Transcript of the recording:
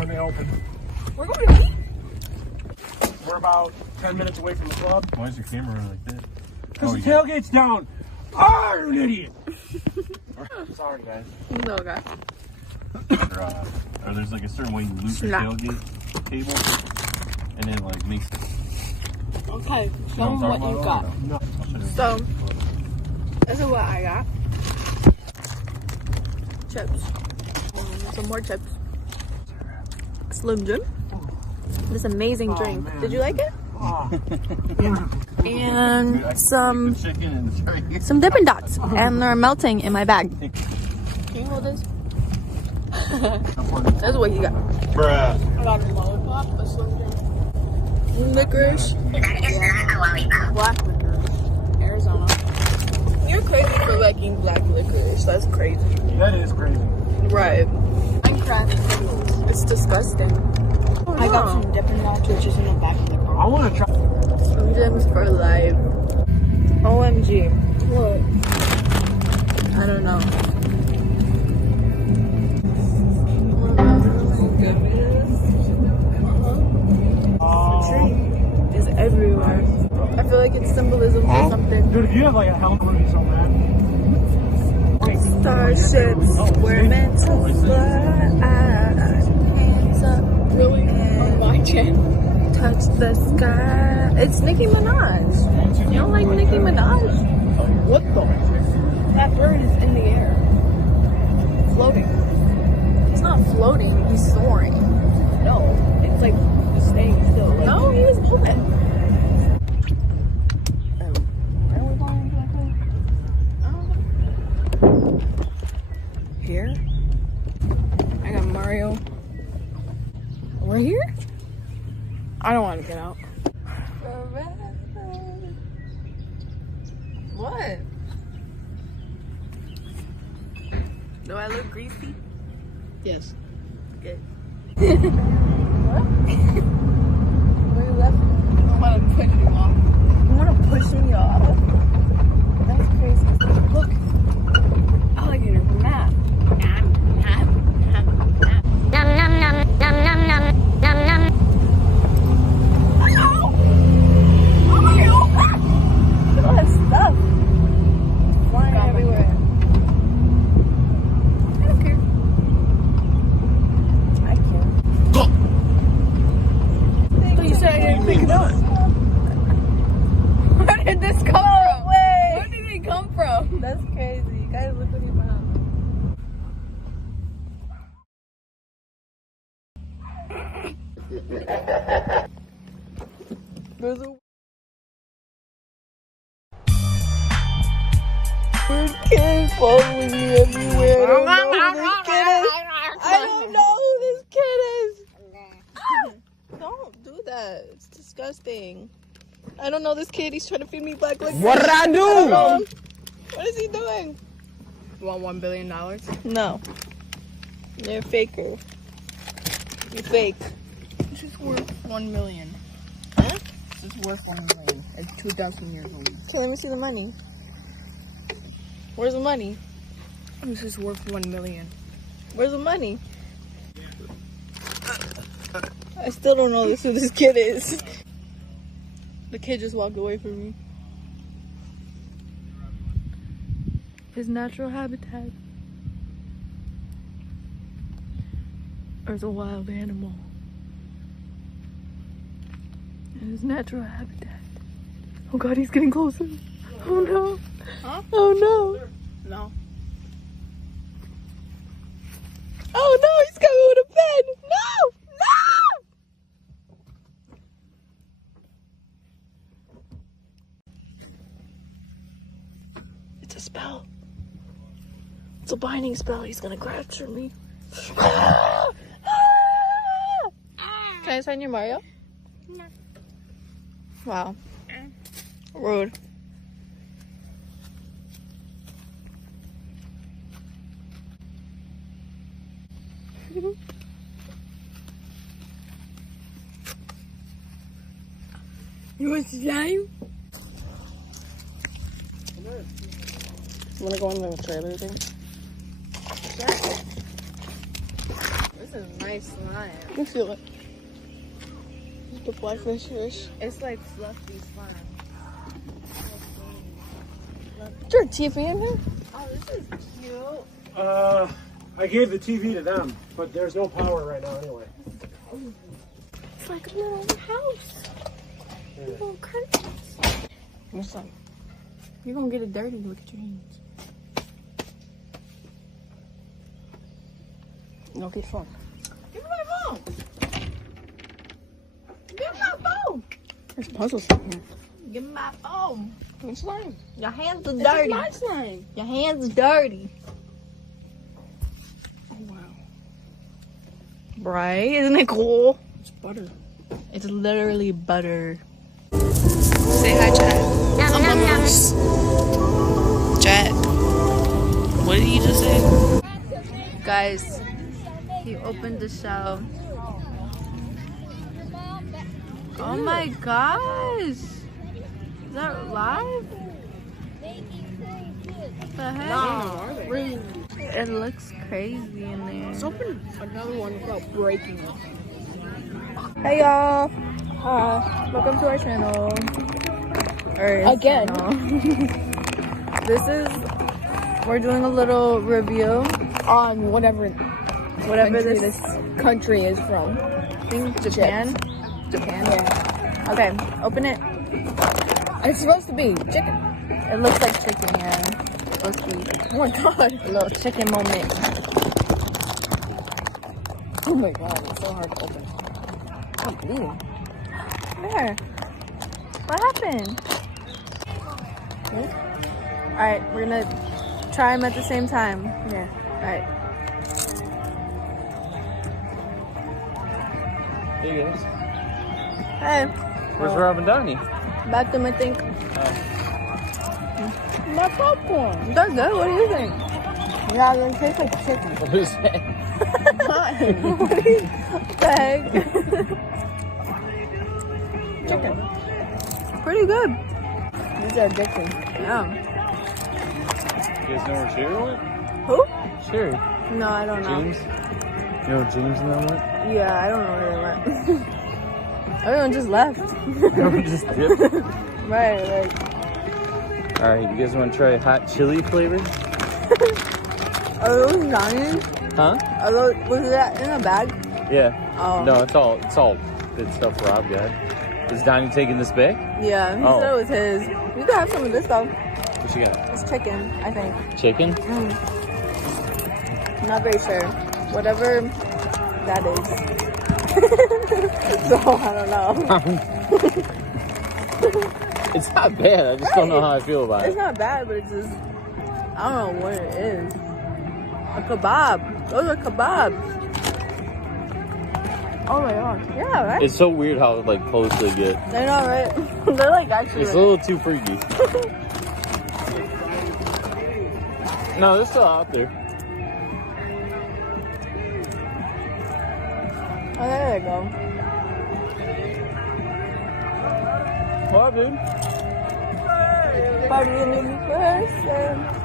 when they open. We're going to eat? We're about 10 minutes away from the club. Why is your camera running like that? Because the tailgate's down. Oh, you're an idiot. Sorry, guys. No, guys. Or there's like a certain way you loop your tailgate cable, and it like makes. Okay, show me what you got. No. So, this is what I got. Chips. Some more chips. Slim Jim. This amazing drink. Man. Did you like it? Oh. And Dude, I some the chicken and the turkey. Dippin' Dots. And they're melting in my bag. Can you hold this? That's what you got. Bruh. I got a lollipop, a Slim Jim. Licorice. Black licorice. Arizona. You're crazy for liking black licorice. That's crazy. That is crazy. Right. I'm crazy. It's disgusting. I got some Dippin' Dots, which is in the back of the car. I want to try. Slim Jims for life. OMG. What? I don't know. Tree is everywhere. I feel like it's symbolism for something. Dude, if you have like a helmet, would be so mad. Starships, we're meant to fly. Hands up, really? On my chin. Touch the sky. It's Nicki Minaj. You don't like Nicki Minaj? What the? That bird is in the air. Floating. He's not floating, he's soaring. No, it's like staying still. Like, no, he was moving. Here? I got Mario. We're here? I don't want to get out. What? Do I look greasy? Yes. Good. What? Where you left? I want to push you off. You want to push me off? That's crazy. Look. Alligator from that. Where did this come from? Where did it come from? That's crazy. Guys, look what he found. There's a weird kid following me everywhere. I don't know who this kid is. Don't do that. It's disgusting. I don't know this kid. He's trying to feed me black liquor. What did I do? What is he doing? You want $1 billion? No. You're a faker. You fake. This is worth $1 million. Huh? This is worth $1 million. It's 2,000 years old. Okay, let me see the money. Where's the money? This is worth $1 million. Where's the money? I still don't know who this kid is. The kid just walked away from me. His natural habitat. There's a wild animal. In his natural habitat. Oh God, he's getting closer. Oh no. Huh? Oh no. No. Oh no, he's coming with a pen. No! It's a spell. It's a binding spell. He's gonna capture me. Can I sign your Mario? No. Wow. Rude. You want slime? I'm gonna go in the trailer thing. This This is nice slime. You feel it. The blackfish fish. It's like fluffy slime. Is there a TV in here? Oh, this is cute. I gave the TV to them, but there's no power right now anyway. It's like a little house. Little curtains. What's that? You're gonna get it dirty. Look at your hands. Okay, fun. Give me my phone. Give me my phone. There's puzzles in here. Give me my phone. It's slime. Your hands are This dirty. is my slime. Your hands are dirty. Oh, wow. Right? Isn't it cool? It's butter. It's literally butter. Say hi, Chad. Chad, what did you just say? Guys, he opened the shell. Oh my gosh! Is that live? What the heck? Really? It looks crazy in Let's there. open another one without breaking it. Hey y'all! Hi, welcome to our channel. Again. This is, we're doing a little review On whatever whatever country this, country is from. I think Japan. Japan. Yeah. Okay, open it. It's supposed to be chicken. It looks like chicken, yeah. It's supposed to be Oh my god. a little chicken moment. Oh my god, it's so hard to open. I'm bleeding. There. What happened? Alright, we're gonna try them at the same time. Yeah. Alright. Hey guys. Hey, Where's Rob and Donnie? bathroom, I think. My popcorn. That's good. What do you think? Yeah, it tastes like chicken. What is that? What the heck? Chicken. Pretty good. These are addicting. Yeah. You guys know where Sherry went? Who? Sherry. No, I don't know. James? You know James and them went? Yeah, I don't know where they went. Everyone just left. Everyone just dipped. Right, like. Alright, you guys want to try hot chili flavor? Are those Donnie's? Huh? Are those, was that in a bag? Yeah. Oh. No, it's all good stuff Rob got. Is Donnie taking this back? Yeah, he Oh. said it was his. You can have some of this though. What you got? It's chicken, I think. Chicken? Not very sure. Whatever that is. So, I don't know. It's not bad. I just don't know how I feel about It's it. not bad, but it's just, I don't know what it is. A kebab. Those are kebabs. Oh my gosh. Yeah, right? It's so weird how like close they get. I know, right? They're like actually It's a like, little too freaky. No, they're still out there. oh, there they go. What, dude? Party in the person.